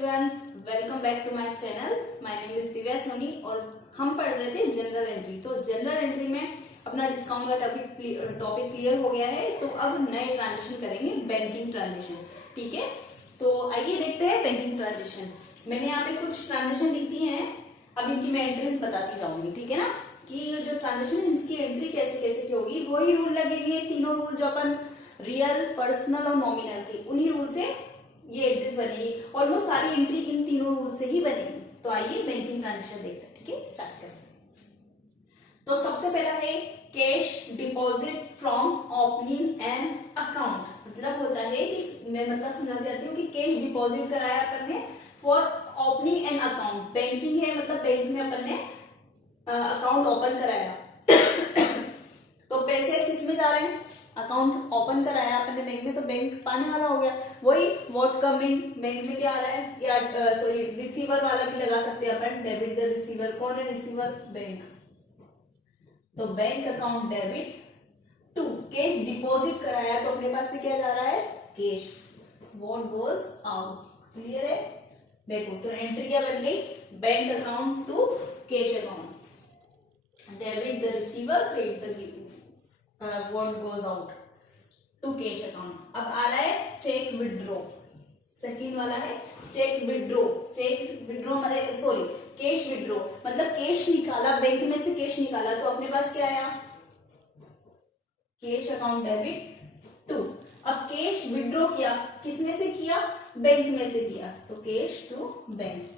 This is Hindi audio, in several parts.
Everyone, welcome back to my channel. My name is Divya Soni और हम पढ़ रहे थे जनरल एंट्री। तो जनरल एंट्री में अपना डिस्काउंट का टॉपिक क्लियर हो गया है। तो अब नए ट्रांजेक्शन करेंगे, बैंकिंग ट्रांजेक्शन। ठीक है, तो आइए देखते हैं बैंकिंग ट्रांजेक्शन। मैंने यहाँ पे कुछ ट्रांजेक्शन लिख दी है, अब इनकी मैं एंट्रीज बताती जाऊंगी। ठीक है ना, कि जो ट्रांजेक्शन है इसकी एंट्री कैसे कैसे की होगी। वही रूल लगेंगे, तीनों रूल जो अपन रियल, पर्सनल और नॉमिनल के, उन्हीं रूल से ये एंट्रीज बनेगी। ऑलमोस्ट सारी एंट्री इन तीनों रूल से ही बनेगी। तो आइए बैंकिंग ट्रांजेक्शन देखते हैं। ठीक है, स्टार्ट करें। तो सबसे पहला है cash deposit from opening an account. मतलब होता है कि मैं मतलब समझा देती हूँ कि कैश डिपॉजिट कराया अपन ने for opening an account. Banking है, मतलब बैंक में अपन ने अकाउंट ओपन कराया। तो पैसे किस में जा रहे हैं? अकाउंट ओपन कराया अपन ने बैंक में, तो बैंक पाने वाला हो गया। वही व्हाट कम इन, बैंक में क्या आ रहा है, या सॉरी रिसीवर वाला भी लगा सकते हैं अपन, डेबिट द रिसीवर। कौन है रिसीवर? बैंक। तो bank account debit to cash deposit कराया, तो अपने पास से क्या जा रहा है? Cash. What goes out. Clear है? देखो तो एंट्री क्या बन गई? Bank account to cash account. Debit the receiver, credit the what goes out to cash account. अब आ रहा है चेक विड्रॉ। सेकंड वाला है चेक विड्रॉ। चेक विड्रॉ मतलब सॉरी कैश विड्रॉ, मतलब कैश निकाला, बैंक में से कैश निकाला, तो अपने पास क्या आया? Cash account debit to. अब कैश विड्रॉ किया, किस में से किया? बैंक में से किया, तो cash to bank.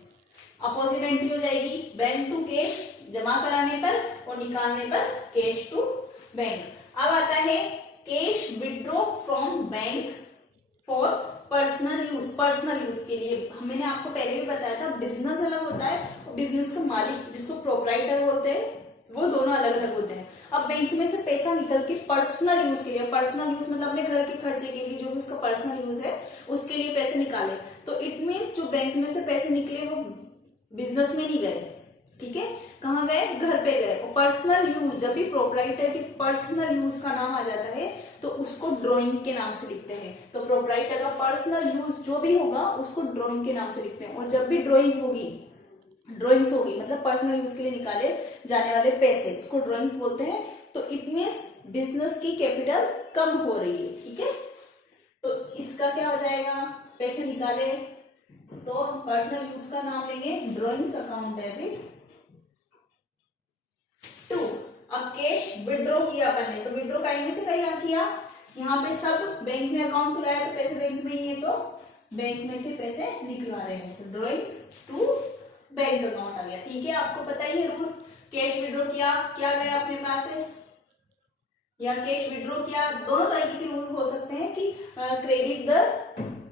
Opposite entry हो जाएगी बैंक टू कैश, जमा कराने पर, और निकालने पर कैश टू बैंक। अब आता है cash withdraw from bank for personal use. Personal use के लिए मैंने आपको पहले भी बताया था, बिजनेस अलग होता है और बिजनेस का मालिक जिसको प्रोप्राइटर बोलते हैं, वो दोनों अलग अलग होते हैं। अब बैंक में से पैसा निकल के पर्सनल यूज के लिए, पर्सनल यूज मतलब अपने घर के खर्चे के लिए, जो भी उसका पर्सनल यूज है उसके लिए पैसे निकाले, तो इट मीन्स जो बैंक में से पैसे निकले वो बिजनेस में नहीं गए। ठीक है, कहाँ गए? घर पे गए। और पर्सनल यूज, जब भी प्रोप्राइटर की पर्सनल यूज का नाम आ जाता है तो उसको ड्राइंग के नाम से लिखते हैं। तो प्रोप्राइटर का पर्सनल यूज जो भी होगा उसको ड्राइंग के नाम से लिखते हैं। और जब भी ड्राइंग्स होगी मतलब पर्सनल यूज के लिए निकाले जाने वाले पैसे, उसको ड्राइंग्स बोलते हैं। तो इट मीन्स बिजनेस की कैपिटल कम हो रही है। ठीक है, तो इसका क्या हो जाएगा? पैसे निकाले तो पर्सनल यूज का नाम लेंगे ड्राइंग्स अकाउंट डेबिट टू। अब कैश विड्रॉ किया अपन ने, तो विड्रॉ कहीं में से कहीं किया, यहाँ पे सब बैंक में अकाउंट खुलाया तो पैसे बैंक में ही है, तो बैंक में से पैसे निकलवा रहे हैं, तो ड्राइंग टू बैंक अकाउंट आ गया। ठीक है, आपको पता ही है रूल। कैश विड्रॉ किया, क्या गया अपने पास है, या कैश विड्रॉ किया, दोनों तरीके के रूल हो सकते हैं कि क्रेडिट द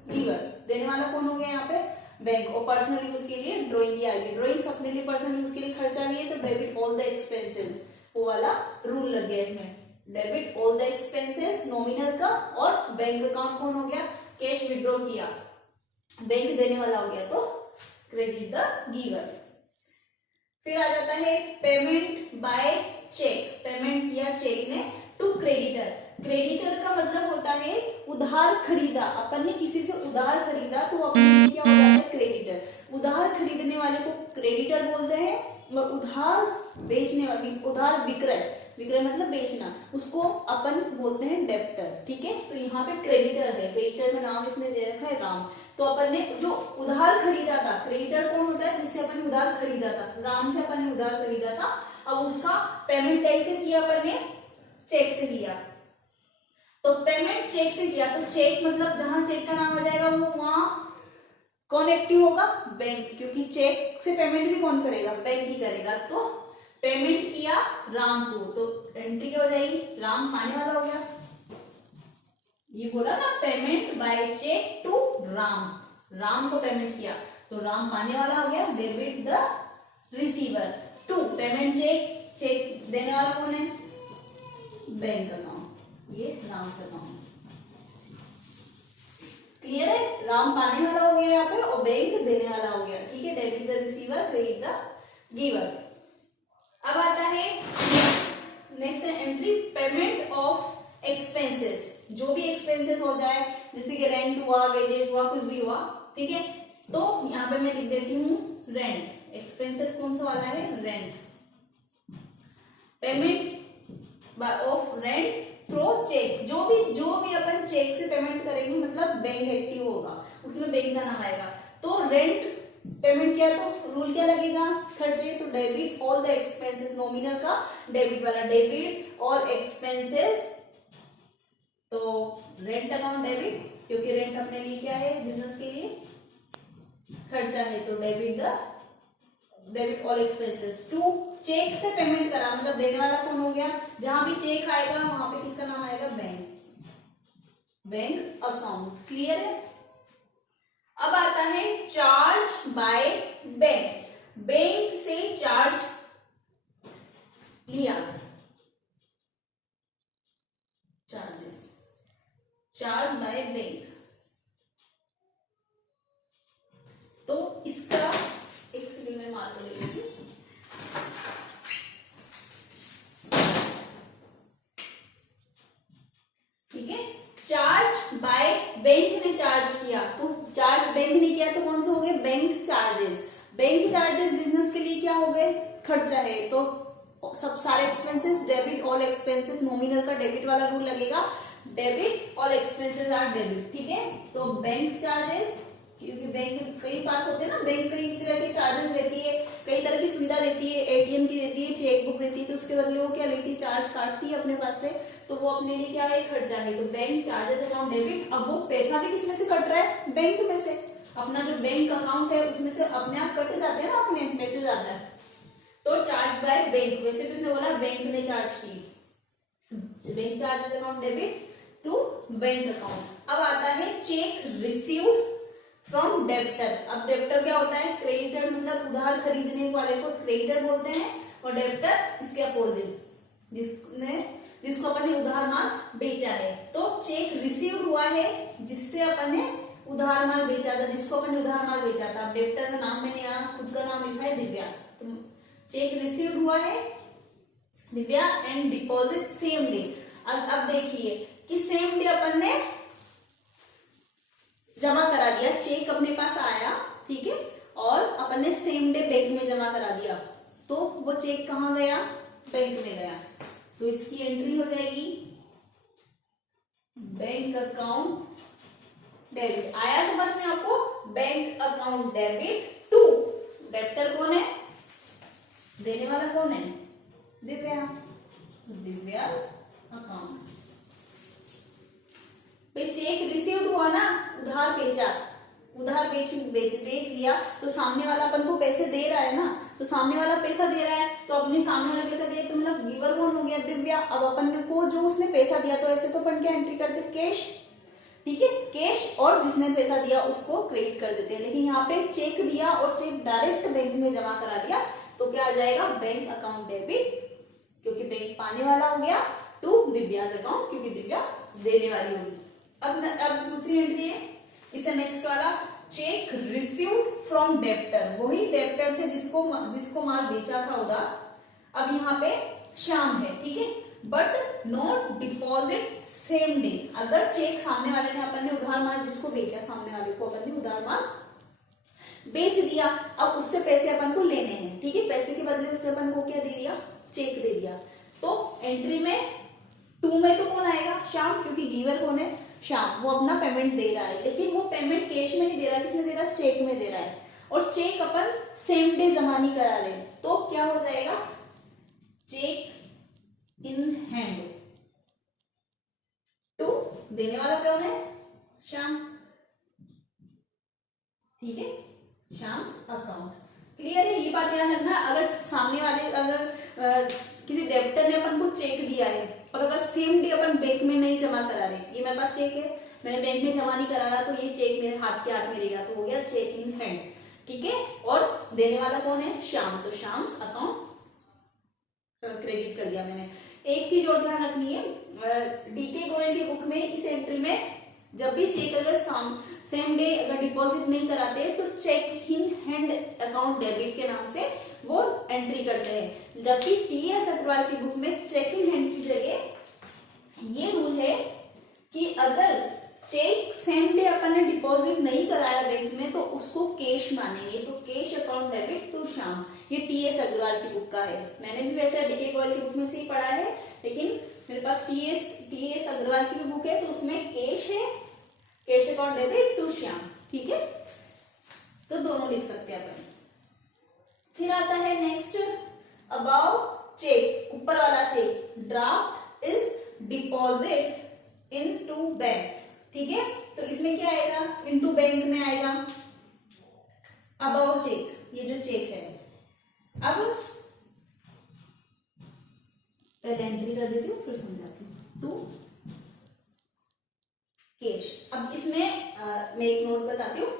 गिवर, देने वाला कौन हो गया यहाँ पे? बैंक। और पर्सनल यूज के लिए ड्राइंग की आएगी, ड्राइंग्स अपने लिए पर्सनल यूज के लिए खर्चा लिए, तो डेबिट ऑल द एक्सपेंसेस, वो वाला रूल लग गया इसमें। Debit all the expenses nominal का, और बैंक अकाउंट कौन हो गया? कैश विड्रॉ किया, बैंक देने वाला हो गया, तो क्रेडिट द गिवर। फिर आ जाता है पेमेंट बाय चेक। पेमेंट किया चेक ने टू क्रेडिटर। क्रेडिटर का मतलब होता है उधार खरीदा, अपन ने किसी से उधार खरीदा तो अपने लिए क्या हो जाता है? क्रेडिटर। उधार खरीदने वाले को क्रेडिटर बोलते हैं, और उधार बेचने वाले, उधार विक्रय, विक्रय मतलब बेचना, उसको अपन बोलते हैं डेब्टर। ठीक है, तो यहाँ पे क्रेडिटर है, क्रेडिटर का नाम इसने दे रखा है राम। तो अपन ने जो उधार खरीदा था, क्रेडिटर कौन होता है? जिससे अपन ने उधार खरीदा था, राम से अपन ने उधार खरीदा था। अब उसका पेमेंट कैसे किया अपन ने? चेक से किया। तो पेमेंट चेक से किया, तो चेक मतलब जहां चेक का नाम आ जाएगा वो वहां कौन एक्टिव होगा? बैंक, क्योंकि चेक से पेमेंट भी कौन करेगा? बैंक ही करेगा। तो पेमेंट किया राम को, तो एंट्री क्या हो जाएगी? राम पाने वाला हो गया। ये बोला ना, payment by cheque to Ram, Ram को पेमेंट किया तो राम पाने वाला हो गया। Debit the receiver to payment cheque, cheque देने वाला कौन है? बैंक अकाउंट, ये राम से अकाउंट। क्लियर है? राम पाने वाला हो गया यहाँ पे और बैंक देने वाला हो गया। ठीक है, debit the receiver, credit the giver. अब आता है next entry payment of expenses. जो भी एक्सपेंसेस हो जाए, जैसे कि रेंट हुआ, वेजेस हुआ, कुछ भी हुआ, ठीक है, तो यहाँ पे मैं लिख देती हूँ रेंट, एक्सपेंसेस कौन सा वाला है, rent, payment of rent through cheque, जो भी अपन चेक से पेमेंट करेंगे मतलब बैंक एक्टिव होगा, उसमें बैंक का नाम आएगा। तो रेंट पेमेंट किया तो रूल क्या लगेगा, खर्चे, तो debit all the expenses, nominal का डेबिट वाला, डेबिट और एक्सपेंसेस, तो रेंट अकाउंट डेबिट, क्योंकि रेंट अपने लिए क्या है, बिजनेस के लिए खर्चा है, तो debit all expenses to cheque से पेमेंट करा, मतलब देने वाला कौन हो गया, जहां भी चेक आएगा वहां पे किसका नाम आएगा, बैंक अकाउंट। क्लियर है। अब आता है चार्ज बाय बैंक, बैंक से चार्ज लिया, चार्जेस, चार्ज बाय बैंक, तो इसका एक सेकंड में मार्क ले लूंगी। ठीक है, चार्ज बाय बैंक ने चार्ज किया, तो चार्ज बैंक ने किया तो कौन से हो गए, bank charges, bank charges business के लिए क्या हो गए, खर्चा है, तो सब सारे expenses, debit all expenses, nominal का डेबिट वाला रूल लगेगा, debit all expenses are debit. ठीक है, तो बैंक चार्जेस, क्योंकि बैंक कई पार्ट होते हैं ना, बैंक कई तरह के चार्जेस लेती है, कई तरह की सुविधा देती है, एटीएम की देती है, चेक बुक देती है, तो उसके बदले वो क्या लेती है, चार्ज काटती है अपने पास से, तो वो अपने लिए क्या है, खर्चा है, तो बैंक चार्जेस अकाउंट डेबिट। अब वो पैसा भी किसमें से कट रहा है, बैंक में से, अपना जो बैंक अकाउंट है उसमें से अपने आप कट जाते हैं ना, अपने मैसेज आता है, तो चार्ज बाय बैंक, वैसे भी उसने बोला बैंक ने चार्ज की, bank charges account debit to bank account. अब आता है चेक रिसीव्ड फ्रॉम डेब्टर। अब डेब्टर क्या होता है, क्रेडिटर, मतलब उधार खरीदने वाले को क्रेडिटर बोलते हैं, और डेब्टर इसके अपोजिट, जिसको अपन ने उधार माल बेचा है। तो चेक रिसीव्ड हुआ है जिससे अपन ने उधार माल बेचा था, जिसको अपन ने उधार माल बेचा था। डेब्टर का नाम मैंने यहाँ खुद का नाम लिखा है दिव्या, तो चेक रिसीव्ड हुआ है Divya and deposit same day. अब देखिए कि सेम डे अपन ने जमा करा दिया, चेक अपने पास आया, ठीक है, और अपन ने सेम डे बैंक में जमा करा दिया, तो वो चेक कहाँ गया, बैंक में गया, तो इसकी एंट्री हो जाएगी बैंक अकाउंट डेबिट। आया समझ में आपको, bank account debit to, debtor कौन है, देने वाला कौन है, दिव्या, दिव्या अकाउंट। भाई चेक रिसीव्ड हुआ ना, उधार बेचा, उधार बेच दिया, तो सामने वाला अपन को पैसे दे रहा है ना, तो सामने वाला पैसा दे रहा है, तो अपने सामने वाला पैसा दे, तो मतलब गिवर कौन हो गया, दिव्या। अब अपन को जो उसने पैसा दिया, तो ऐसे तो अपन क्या एंट्री करते, कैश, ठीक है, कैश, और जिसने पैसा दिया उसको क्रेडिट कर देते हैं। लेकिन यहाँ पे चेक दिया और चेक डायरेक्ट बैंक में जमा करा दिया, तो क्या आ जाएगा, बैंक अकाउंट डेबिट, क्योंकि बैंक पाने वाला हो गया, टू दिव्याज अकाउंट, क्योंकि दिव्या देने वाली होगी। अब दूसरी एंट्री है, इससे नेक्स्ट वाला चेक रिसीव्ड फ्रॉम डेब्टर, वही डेब्टर से जिसको माल बेचा था उधार। अब यहाँ पे श्याम है, ठीक है, but not deposit same day. अगर चेक सामने वाले ने, अपन ने उधार माल जिसको बेचा, सामने वाले को अपन ने उधार माल बेच दिया, अब उससे पैसे अपन को लेने हैं, ठीक है, पैसे के बदले उससे अपन को क्या दे दिया, चेक दे दिया। तो एंट्री में 2 में तो कौन आएगा, श्याम, क्योंकि गिवर कौन है, श्याम, वो अपना पेमेंट दे रहा है, लेकिन वो पेमेंट कैश में नहीं दे रहा है, किसमें दे रहा है, चेक में दे रहा है, और चेक अपन सेम डे जमा नहीं करा रहे, तो क्या हो जाएगा, चेक इन हैंड टू, देने वाला कौन है, श्याम, ठीक है, श्याम अकाउंट। क्लियर है, ये बात ध्यान रखना। अगर सामने वाले, अगर किसी डेब्टर ने अपन को चेक दिया है, और अगर सेम डे अपन बैंक में नहीं जमा करा रहे, ये मेरे पास चेक है, मैंने बैंक में जमा नहीं करा रहा, तो ये चेक मेरे हाथ के हाथ में रहेगा, तो हो गया चेक इन हैंड, ठीक है, और देने वाला कौन है, श्याम, तो श्याम अकाउंट क्रेडिट कर दिया मैंने। एक चीज और ध्यान रखनी है, डीके गोयल की बुक में इस एंट्री में जब भी चेक अगर सेम डे अगर डिपॉजिट नहीं कराते, तो cheque in hand account debit के नाम से वो एंट्री करते हैं। जबकि टीएस अग्रवाल की बुक में चेक इन हैंड की जगह ये रूल है कि अगर चेक सेम डे अपन ने डिपॉजिट नहीं कराया बैंक में तो उसको कैश मानेंगे। तो cash account debit to Shyam, ये टीएस अग्रवाल की बुक का है। मैंने भी वैसे डीके गोयल की बुक में से ही पढ़ा है, लेकिन मेरे पास टीएस अग्रवाल की भी बुक है तो उसमें कैश है, cash account debit to Shyam. ठीक है, तो दोनों लिख सकते हैं अपन। फिर आता है नेक्स्ट अबाउ चेक, ऊपर वाला cheque, draft is deposit into bank. ठीक है, तो इसमें क्या आएगा, इनटू बैंक में आएगा। अबाउ चेक, ये जो चेक है, अब पहले एंट्री कर देती हूँ फिर समझाती हूँ। To cash. अब इसमें मैं एक नोट बताती हूँ।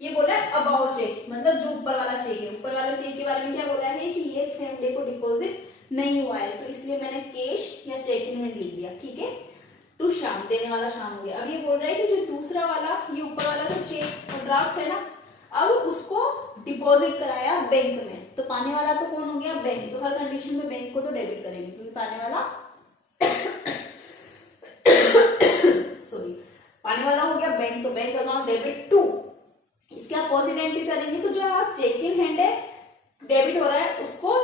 ये बोला है अबाउ चेक, मतलब जो ऊपर वाला चेक है, ऊपर वाला चेक के बारे में क्या बोला है कि ये सेम डे को डिपॉजिट नहीं हुआ है, तो इसलिए मैंने कैश या चेक इन हैंड लिख दिया। ठीक है, टू श्याम, देने वाला श्याम हो गया। अब ये बोल रहा है कि जो दूसरा वाला, ये ऊपर वाला जो चेक और ड्राफ्ट है ना, अब उसको डिपॉजिट कराया बैंक में, तो पाने वाला तो कौन हो गया, बैंक। तो हर कंडीशन में बैंक को तो डेबिट करेंगे, क्योंकि पाने वाला सॉरी पाने वाला हो गया बैंक, तो बैंक अकाउंट डेबिट टू, इसके अपोजिट एंट्री करेंगे। तो जो आप चेक इन हैंड है डेबिट हो रहा है उसको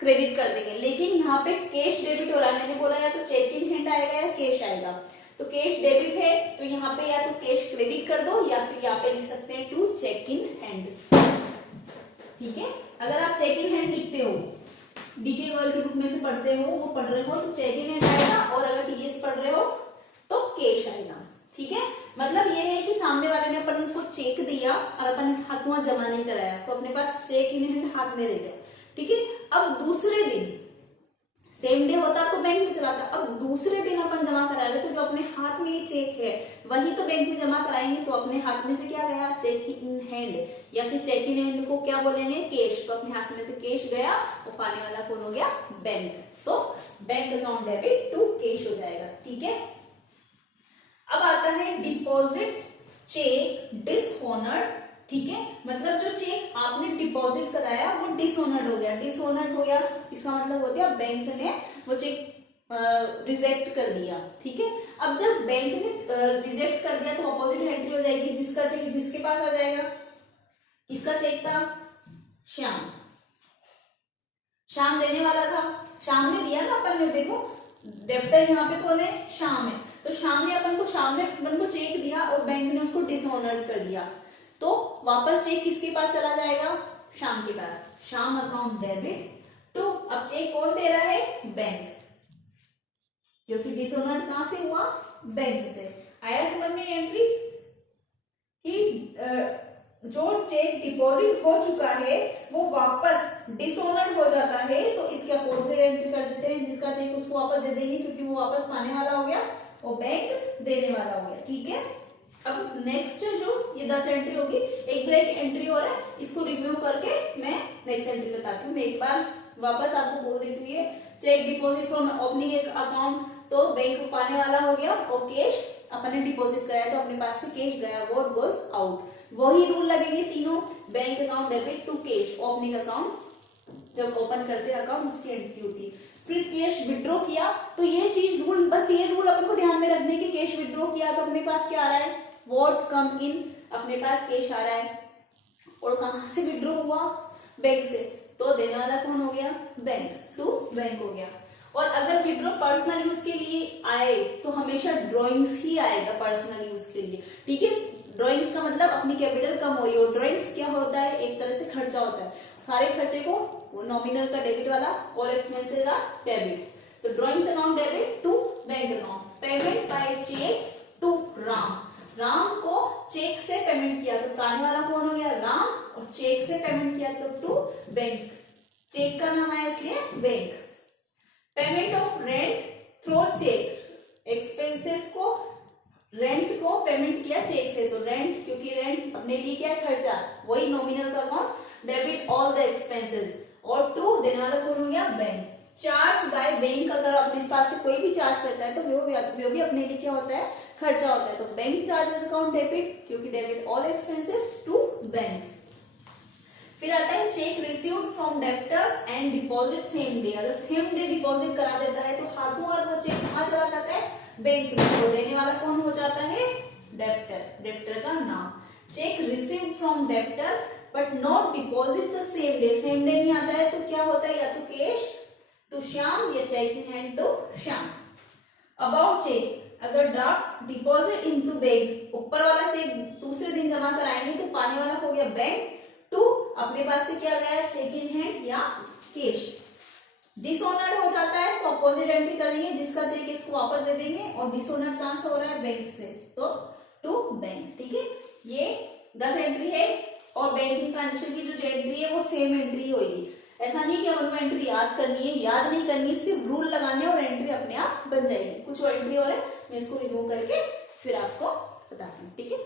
क्रेडिट कर देंगे, लेकिन यहाँ पे कैश डेबिट हो रहा है। मैंने बोला या तो चेक इन हैंड आएगा या कैश आएगा, तो कैश डेबिट है तो यहाँ पे या तो कैश क्रेडिट कर दो या फिर यहाँ पे लिख सकते हैं टू चेक इन हैंड। ठीक है, अगर आप चेक इन हैंड लिखते हो, डीके गोयल की बुक में से पढ़ते हो, वो पढ़ रहे हो तो चेक इन हैंड आएगा, और अगर टीएस पढ़ रहे हो तो कैश आएगा। ठीक है, मतलब ये है कि सामने वाले ने अपन को चेक दिया और अपन हाथों जमा नहीं कराया, तो अपने पास चेक इन हैंड हाथ में दे दिया। ठीक है, अब दूसरे दिन सेम डे होता तो बैंक में चलाता, अब दूसरे दिन अपन जमा करा रहे, तो जो अपने हाथ में ये चेक है वही तो बैंक में जमा कराएंगे, तो अपने हाथ में से क्या गया, चेक इन हैंड, या फिर चेक इन हैंड को क्या बोलेंगे, कैश। तो अपने हाथ में से कैश गया और पाने वाला कौन हो गया, बैंक। तो bank account debit to cash हो जाएगा। ठीक है, अब आता है डिपॉजिट चेक डिसऑनर्ड। ठीक है, मतलब जो चेक आपने डिपॉजिट कराया वो डिसऑनर्ड हो गया। डिसऑनर्ड हो गया इसका मतलब हो गया बैंक ने वो चेक रिजेक्ट कर दिया। ठीक है, अब जब बैंक ने रिजेक्ट कर दिया तो अपोजिट एंट्री हो जाएगी, जिसका चेक जिसके पास आ जाएगा। किसका चेक था, श्याम, श्याम देने वाला था, श्याम ने दिया ना अपन ने, देखो डेब्टर यहाँ पे कौन है, श्याम है, तो श्याम ने अपन को चेक दिया और बैंक ने उसको डिसऑनर्ड कर दिया, तो वापस चेक किसके पास चला जाएगा, श्याम के पास। श्याम अकाउंट डेबिट टू, अब चेक कौन दे रहा है, बैंक, क्योंकि डिसऑनर्ड कहां से हुआ, बैंक से। आया समझ में एंट्री कि जो चेक डिपॉजिट हो चुका है वो वापस डिसऑनर्ड हो जाता है, तो इसके अपोजिट एंट्री कर देते हैं, जिसका चेक उसको वापस दे देंगे, क्योंकि वो वापस पाने वाला हो गया और बैंक देने वाला हो गया। ठीक है, अब नेक्स्ट जो ये 10 एंट्री होगी, एक एंट्री और है, इसको रिव्यू करके मैं नेक्स्ट एंट्री बताती हूँ। मैं एक बार वापस आपको बोल देती हूँ, ये चेक डिपॉजिट फ्रॉम ओपनिंग एक अकाउंट, तो बैंक पाने वाला हो गया, और कैश अपन ने डिपॉजिट कराया तो अपने पास से कैश गया, व्हाट गोज आउट। वही रूल लगेंगे तीनों, bank account debit to cash, opening account जब ओपन करते अकाउंट उसकी एंट्री होती है। फिर कैश विड्रॉ किया, तो ये चीज रूल, बस ये रूल अपन को ध्यान में रखने की, कैश विड्रॉ किया तो अपने पास क्या आ रहा है, व्हाट कम इन, अपने पास कैश आ रहा है, और कहां से विड्रॉ हुआ, बैंक से, तो देने वाला कौन हो गया, बैंक, टू बैंक हो गया। और अगर विड्रॉ पर्सनल यूज के लिए आए तो हमेशा ड्रॉइंग्स ही आएगा पर्सनल यूज के लिए। ठीक है, ड्रॉइंग्स का मतलब अपनी कैपिटल कम हो रही है, और ड्रॉइंग्स क्या होता है, एक तरह से खर्चा होता है, सारे खर्चे को वो नॉमिनल का डेबिट वाला, ऑल एक्सपेंसेस आर डेबिट, तो drawings account debit to bank account. Payment by cheque to Ram, Ram को चेक से पेमेंट किया तो पाने वाला कौन हो गया, राम, और चेक से पेमेंट किया तो टू बैंक, चेक का नाम आया इसलिए bank. Payment of rent through cheque, expenses को, रेंट को पेमेंट किया चेक से, तो रेंट, क्योंकि रेंट अपने लिए क्या है, खर्चा, वही नॉमिनल का account, debit all the expenses, और टू देने वाला कौन हो गया, बैंक। चार्ज बाय बैंक, अगर अपने पास से कोई भी चार्ज करता है तो वो भी अपने लिए क्या होता है, खर्चा होता है, तो बैंक चार्जेस अकाउंट डेबिट, क्योंकि debit all expenses to bank. फिर आता है cheque received from debtors and deposit same day, अगर सेम डे डिपॉजिट करा देता है तो हाथों हाथ वो चेक कहाँ चला जाता है, बैंक में, तो देने वाला कौन हो जाता है, डेप्टर, डेप्टर का नाम। Check receive from debtor but not deposit the same day, same day नहीं आता है तो क्या होता है, या तो कैश टू श्याम या cheque in hand to Shyam. About cheque, अगर ड्राफ्ट डिपॉजिट इनटू बैंक, ऊपर वाला चेक दूसरे दिन जमा कराएंगे तो पाने वाला हो गया बैंक, टू अपने पास से क्या गया, चेक इन हैंड या कैश। डिसऑनर्ड हो जाता है तो अपोजिट एंट्री कर देंगे, जिसका चेक इसको वापस दे देंगे, और डिसऑनर्ड ट्रांसफर हो रहा है बैंक से तो टू बैंक। ठीक है, ये 10 एंट्री है और बैंकिंग ट्रांजेक्शन की जो एंट्री है वो सेम एंट्री होगी। ऐसा नहीं कि हमको एंट्री याद करनी है, याद नहीं करनी, सिर्फ रूल लगाने और एंट्री अपने आप बन जाएगी। कुछ और एंट्री और है, मैं इसको रिमूव करके फिर आपको बताती हूँ। ठीक है,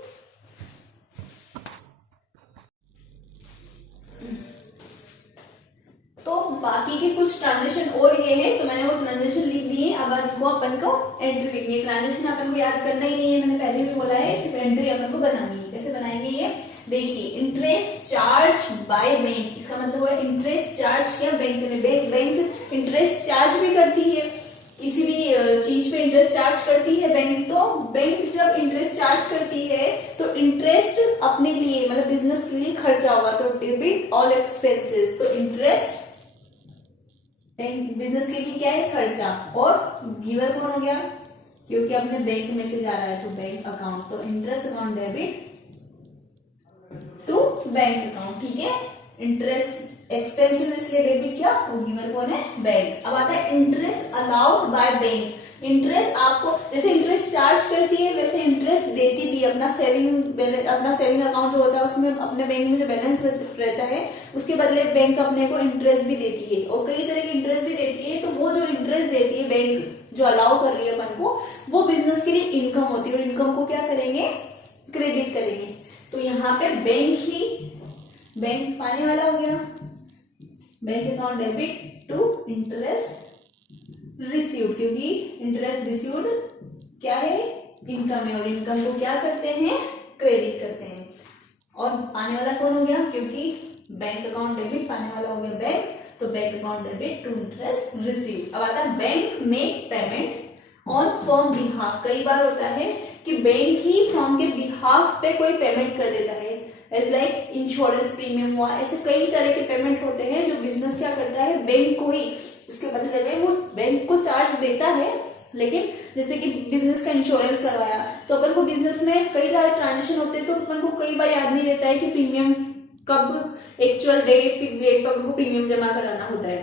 तो बाकी के कुछ ट्रांजेक्शन और ये है, तो मैंने वो ट्रांजेक्शन लिख दिए। अब अपन को एंट्री लिखनी है, ट्रांजेक्शन अपन को याद करना ही नहीं है, मैंने पहले भी बोला है, सिर्फ एंट्री अपन को बनानी है। कैसे बनाएंगे ये देखिए, इंटरेस्ट चार्ज बाय बैंक, इसका मतलब है इंटरेस्ट चार्ज किया बैंक ने, बैंक इंटरेस्ट चार्ज भी करती है, किसी भी चीज पे इंटरेस्ट चार्ज करती है बैंक। तो बैंक जब इंटरेस्ट चार्ज करती है तो इंटरेस्ट अपने लिए मतलब बिजनेस के लिए खर्चा होगा, तो डेबिट ऑल एक्सपेंसेस, तो इंटरेस्ट बिजनेस के लिए क्या है, खर्चा। और गिवर कौन हो गया, क्योंकि अपने बैंक में से जा रहा है तो बैंक अकाउंट, तो interest account debit to bank account. ठीक है, इंटरेस्ट एक्सपेंसेस इसलिए डेबिट किया, वो गिवर कौन है, बैंक। अब आता है interest allowed by bank, interest आपको जैसे इंटरेस्ट चार्ज करती है वैसे इंटरेस्ट देती भी। अपना सेविंग अकाउंट जो होता है उसमें अपने बैंक में जो बैलेंस रहता है उसके बदले बैंक अपने को इंटरेस्ट भी देती है, और कई तरह की इंटरेस्ट भी देती है। तो वो जो इंटरेस्ट देती है बैंक जो अलाउ कर रही है अपन को, वो बिजनेस के लिए इनकम होती है, और इनकम को क्या करेंगे, क्रेडिट करेंगे। तो यहाँ पे बैंक पाने वाला हो गया, bank account debit to interest received, क्योंकि इंटरेस्ट रिसीव्ड क्या है, इनकम है, और इनकम को क्या करते हैं, क्रेडिट करते हैं। और पाने वाला कौन हो गया, क्योंकि बैंक अकाउंट डेबिट पाने वाला हो गया बैंक, तो bank account debit to interest received. अब आता है bank make payment on firm behalf. कई बार होता है कि बैंक ही फर्म के बिहाफ पे कोई पेमेंट कर देता है, एज लाइक इंश्योरेंस प्रीमियम हुआ, ऐसे कई तरह के पेमेंट होते हैं जो बिजनेस क्या करता है, बैंक को ही उसके बदले में वो बैंक को चार्ज देता है। लेकिन जैसे कि बिजनेस का इंश्योरेंस करवाया तो अपन को बिजनेस में कई ट्रांजेक्शन होते हैं, तो अपन को कई बार याद नहीं रहता है कि प्रीमियम कब, एक्चुअल डेट, फिक्स डेट पर अपन को प्रीमियम जमा कराना होता है।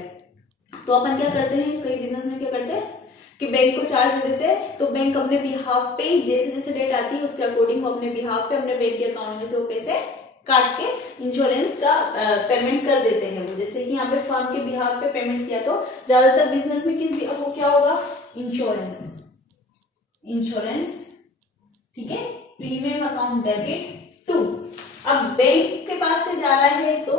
तो अपन क्या करते हैं, कई बिजनेस में क्या करते हैं कि बैंक को चार्ज दे देते हैं, तो बैंक अपने बिहाफ पे जैसे जैसे डेट आती है उसके अकॉर्डिंग वो अपने बिहाफ पे अपने बैंक के अकाउंट में से वो पैसे काट के इंश्योरेंस का पेमेंट कर देते हैं। वो जैसे कि यहाँ पे फर्म के बिहाफ पे पेमेंट किया, तो ज्यादातर बिजनेस में वो क्या होगा, इंश्योरेंस। ठीक है, प्रीमियम अकाउंट डेबिट टू। अब बैंक के पास से जा रहा है तो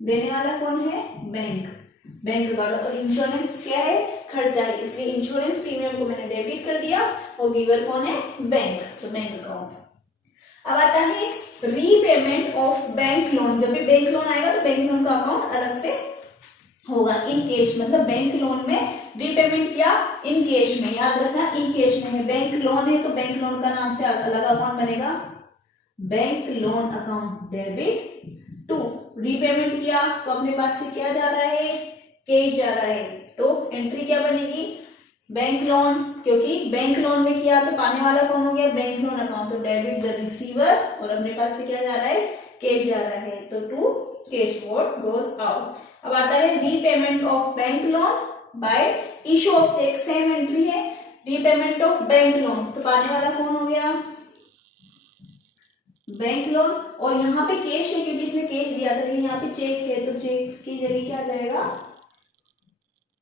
देने वाला कौन है, बैंक अकाउंट, और इंश्योरेंस क्या है, खर्चा है, इसलिए इंश्योरेंस प्रीमियम को मैंने डेबिट कर दिया, और गिवर कौन है, बैंक, तो बैंक अकाउंट। अब आता है रीपेमेंट ऑफ बैंक लोन। जब भी बैंक लोन आएगा तो बैंक लोन का अकाउंट अलग से होगा, इन कैश, मतलब बैंक लोन में रीपेमेंट किया इन कैश में, याद रखना इन कैश में है। बैंक लोन है तो बैंक लोन का नाम से अलग अकाउंट बनेगा, bank loan account debit to. Repayment किया तो अपने पास से क्या जा रहा है, कैश जा रहा है, तो एंट्री क्या बनेगी, बैंक लोन, क्योंकि बैंक लोन में किया तो पाने वाला कौन हो गया, बैंक लोन अकाउंट, तो डेबिट द रिसीवर, और अपने पास से क्या जा रहा है, कैश जा रहा है, तो to cash what goes out. अब आता है repayment of bank loan by issue of cheque, same entry है, रीपेमेंट ऑफ बैंक लोन, तो पाने वाला कौन हो गया, बैंक लोन, और यहाँ पे कैश है क्योंकि इसने कैश दिया था, लेकिन यहाँ पे चेक है तो चेक की जगह क्या जाएगा,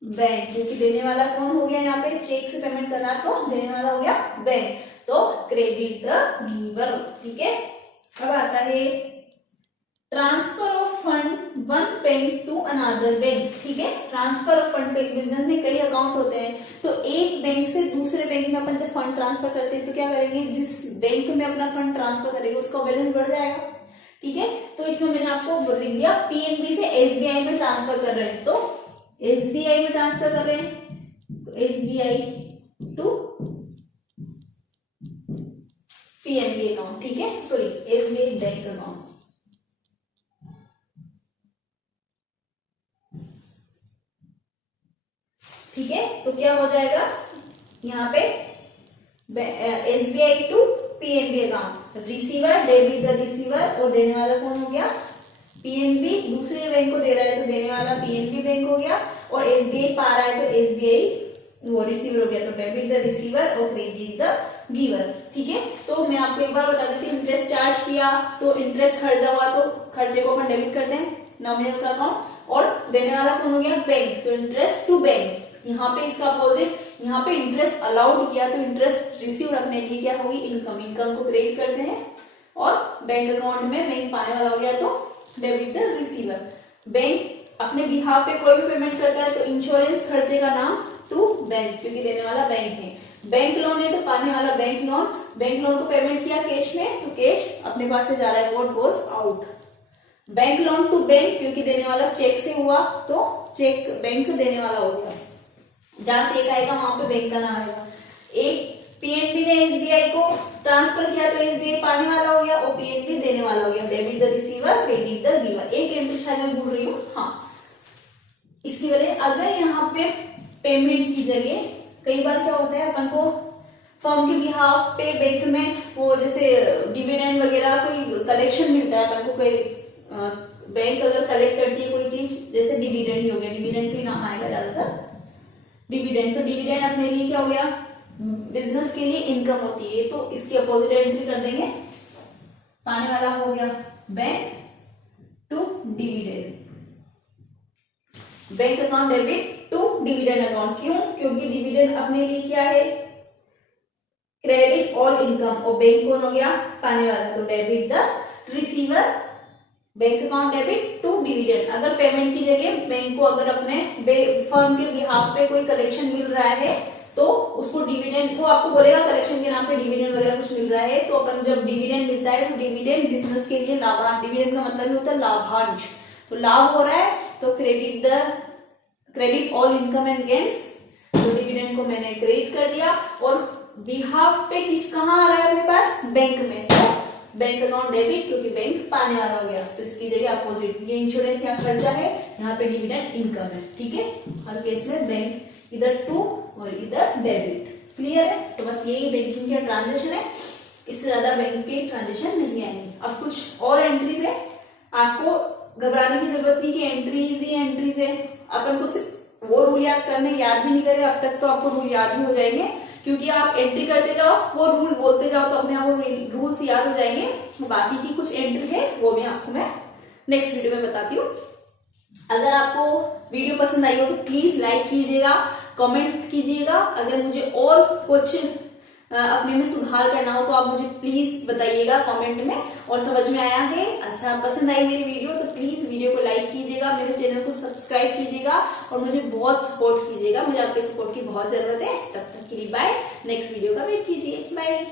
बैंक, क्योंकि देने वाला कौन हो गया, यहाँ पे चेक से पेमेंट कर रहा तो देने वाला हो गया बैंक, तो क्रेडिट द गिवर। ठीक है, अब आता है transfer of fund one bank to another bank. ठीक है, ट्रांसफर ऑफ फंड, कई बिजनेस में कई अकाउंट होते हैं, तो एक बैंक से दूसरे बैंक में अपन जब फंड ट्रांसफर करते हैं तो क्या करेंगे, जिस बैंक में अपना फंड ट्रांसफर करेंगे उसका बैलेंस बढ़ जाएगा। ठीक है, तो इसमें मैंने आपको लिख दिया पीएनबी से एसबीआई में ट्रांसफर कर रहे हैं, तो एसबीआई में ट्रांसफर कर रहे हैं तो एसबीआई टू पीएनबी अकाउंट, ठीक है, सॉरी एसबीआई बैंक अकाउंट। ठीक है, तो क्या हो जाएगा यहाँ पे SBI to PNB account, receiver debit the receiver, और देने वाला कौन हो गया पीएनबी, दूसरे बैंक को दे रहा है तो देने वाला पीएनबी बैंक हो गया, और एसबीआई पा रहा है तो एसबीआई वो रिसीवर हो गया, तो डेबिट द रिसीवर और क्रेडिट द गिवर। ठीक है, तो मैं आपको एक बार बता देती हूँ, इंटरेस्ट चार्ज किया तो इंटरेस्ट खर्चा हुआ तो खर्चे को अपन डेबिट करते हैं नॉमिनल का अकाउंट, और देने वाला कौन हो गया बैंक, तो इंटरेस्ट टू बैंक। यहाँ पे इसका अपोजिट, यहाँ पे इंटरेस्ट अलाउड किया तो इंटरेस्ट रिसीव रखने के लिए क्या होगी इनकम, इनकम को क्रेडिट करते हैं, और बैंक अकाउंट में बैंक पाने वाला हो गया तो डेबिट द रिसीवर। बैंक अपने बिहाफ पे कोई भी पेमेंट करता है तो इंश्योरेंस खर्चे का नाम टू बैंक, क्योंकि देने वाला बैंक है। बैंक लोन है तो पाने वाला बैंक लोन, बैंक लोन को पेमेंट किया कैश में तो कैश अपने पास से जा रहा है, what goes out. Bank loan to bank, क्योंकि देने वाला चेक से हुआ तो चेक बैंक देने वाला हो गया, जहां चेक आएगा वहां पे बैंक का नाम आएगा। एक पीएनबी ने एसबीआई को ट्रांसफर किया तो एसबीआई पाने वाला हो गया और पीएनबी देने वाला हो गया, debit the receiver credit the giver. एक एंट्री शायद मैं भूल रही हूँ, हाँ इसकी वजह, अगर यहाँ पे पेमेंट की जगह कई बार क्या होता है अपन को फर्म के बिहाफ पे बैंक में वो जैसे डिविडेंड वगैरह कोई कलेक्शन मिलता है अपन को, कोई बैंक अगर कलेक्ट करती है कोई चीज, जैसे डिविडेंड ही हो गया, डिविडेंड का नाम आएगा ज्यादातर डिविडेंड, तो डिविडेंड अपने लिए क्या हो गया बिजनेस के लिए इनकम होती है, तो इसकी अपोजिट एंट्री कर देंगे, पाने वाला हो गया bank to dividend, bank account debit to dividend account. क्यों, क्योंकि डिविडेंड अपने लिए क्या है क्रेडिट ऑल इनकम, और बैंक कौन हो गया पाने वाला, तो debit the receiver bank account debit to dividend. अगर पेमेंट की जगह बैंक को अगर अपने फर्म के बिहाफ पे कोई कलेक्शन मिल रहा है तो उसको डिविडेंड, वो आपको बोलेगा कलेक्शन के नाम पे डिविडेंड वगैरह कुछ मिल रहा है, तो अपन जब डिविडेंड मिलता है तो डिविडेंड बिजनेस के लिए लाभांश, डिविडेंड का मतलब ही होता है लाभांश, तो लाभ हो रहा है तो credit all income and gains, तो डिविडेंड को मैंने क्रेडिट कर दिया, और बिहाफ पे किस कहाँ आ रहा है अपने पास बैंक में, तो बैंक अकाउंट डेबिट, क्योंकि बैंक पाने वाला हो गया, तो इसकी जगह अपोजिट, ये इंश्योरेंस यहाँ खर्चा है, यहाँ पे डिविडेंड इनकम है। ठीक है, हर केस में बैंक इधर टू और इधर डेबिट, क्लियर है। तो बस यही बैंकिंग का ट्रांजेक्शन है, इससे ज्यादा बैंक के ट्रांजेक्शन नहीं आएंगे। अब कुछ और एंट्रीज है, आपको घबराने की जरूरत नहीं कि एंट्रीज ही एंट्रीज है, अपन को सिर्फ वो रूल याद करने, याद भी नहीं करे अब तक तो आपको रूल याद ही हो जाएंगे, क्योंकि आप एंट्री करते जाओ वो रूल बोलते जाओ तो अपने आप वो रूल्स याद हो जाएंगे। बाकी की कुछ एंट्री है वो भी आपको मैं नेक्स्ट वीडियो में बताती हूँ। अगर आपको वीडियो पसंद आई हो तो प्लीज लाइक कीजिएगा, कमेंट कीजिएगा, अगर मुझे और कुछ अपने में सुधार करना हो तो आप मुझे प्लीज बताइएगा कमेंट में, और समझ में आया है, अच्छा पसंद आई मेरी वीडियो तो प्लीज वीडियो को लाइक कीजिएगा, मेरे चैनल को सब्सक्राइब कीजिएगा और मुझे बहुत सपोर्ट कीजिएगा, मुझे आपके सपोर्ट की बहुत जरूरत है। तब तक के लिए बाय, नेक्स्ट वीडियो का वेट कीजिए, बाय।